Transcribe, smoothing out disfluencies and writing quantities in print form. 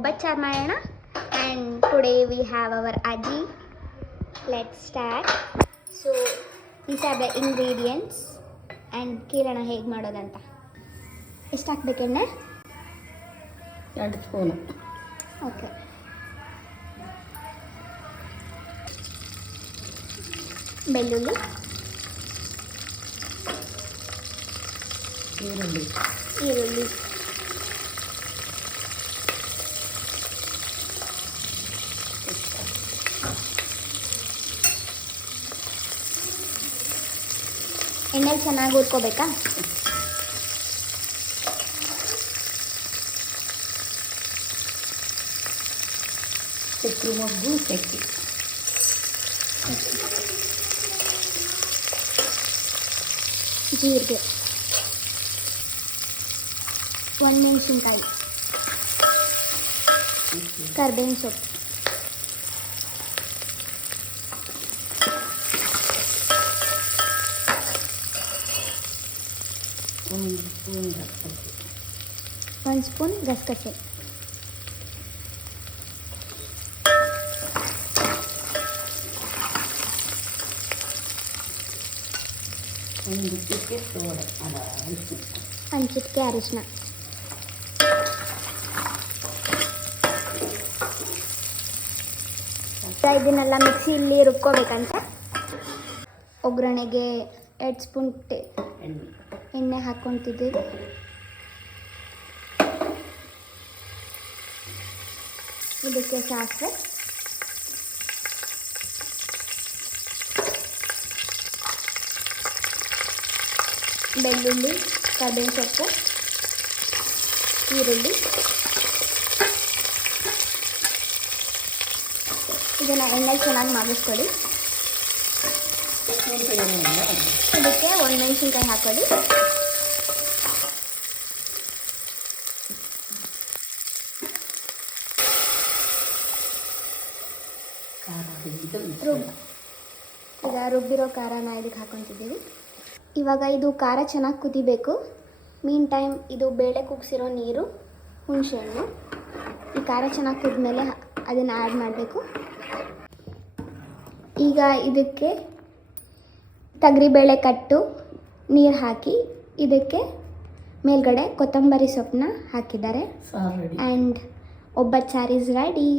ಒಬ್ಬಟ್ಟು ಮಾಡೋಣ. And today we have our ಅಜ್ಜಿ. Let's start. So these are the ingredients and ಕೇಳೋಣ ಹೇಗೆ ಮಾಡೋದಂತ. ಎಷ್ಟು ಹಾಕ್ಬೇಕು ಎಣ್ಣೆ? 2 ಸ್ಪೂನು. ಓಕೆ. ಬೆಳ್ಳುಳ್ಳಿ, ಈರುಳ್ಳಿ, ಎಣ್ಣೆಲಿ ಚೆನ್ನಾಗಿ ಹುರ್ಕೋಬೇಕಾ? ಚಕ್ರ ಮೊಗ್ಗು, ಚಕ್ಕಿ, ಜೀರಿಗೆ, ಒಣಮೆಣಸಿನ್ಕಾಯಿ, ಕರ್ಬೇವಿನ ಸೊಪ್ಪು, ಒಂದು ಸ್ಪೂನ್ ಗಸಗಸೆ, ಒಂದು ಚಿಟಿಕೆ ಸೋಡಾ, ಒಂದು ಚಿಟಿಕೆ ಅರಿಶಿನ. ಇದನ್ನೆಲ್ಲ ಮಿಕ್ಸಿಯಲ್ಲಿ ರುಬ್ಕೋಬೇಕಂತ. ಒಗ್ಗರಣೆಗೆ 2 ಸ್ಪೂನ್ ಎಣ್ಣೆ ಹಾಕ್ಕೊತಿದ್ದೀವಿ. ಇದಕ್ಕೆ ಸಾಸಿವೆ, ಬೆಳ್ಳುಳ್ಳಿ, ಕರ್ಬೇವಿನ ಸೊಪ್ಪು, ಈರುಳ್ಳಿ. ಇದನ್ನು ಎಣ್ಣೆಗೆ ಚೆನ್ನಾಗಿ ಮಾಡಿಸ್ಕೊಳ್ಳಿ. ಇದಕ್ಕೆ ಒಣಮೆಣಸಿನ್ಕಾಯಿ ಹಾಕೊಳ್ಳಿ. ಈಗ ರುಬ್ಬಿರೋ ಖಾರನ ಇದಕ್ಕೆ ಹಾಕೊತಿದ್ದೀವಿ. ಇವಾಗ ಇದು ಖಾರ ಚೆನ್ನಾಗಿ ಕುದಿಬೇಕು. ಮೀನ್ ಟೈಮ್ ಇದು ಬೇಳೆ ಕುಗ್ಸಿರೋ ನೀರು, ಹುಣಸೆಹಣ್ಣು. ಈ ಖಾರ ಚೆನ್ನಾಗಿ ಕುದ್ಮೇಲೆ ಅದನ್ನು ಆ್ಯಡ್ ಮಾಡಬೇಕು. ಈಗ ಇದಕ್ಕೆ ತೊಗರಿಬೇಳೆ ಕಟ್ಟು ನೀರು ಹಾಕಿ ಇದಕ್ಕೆ ಮೇಲ್ಗಡೆ ಕೊತ್ತಂಬರಿ ಸೊಪ್ಪನ್ನ ಹಾಕಿದ್ದಾರೆ. ಆ್ಯಂಡ್ ಒಬ್ಬಟ್ಟು ಸಾರು ಇಸ್ ರೆಡಿ.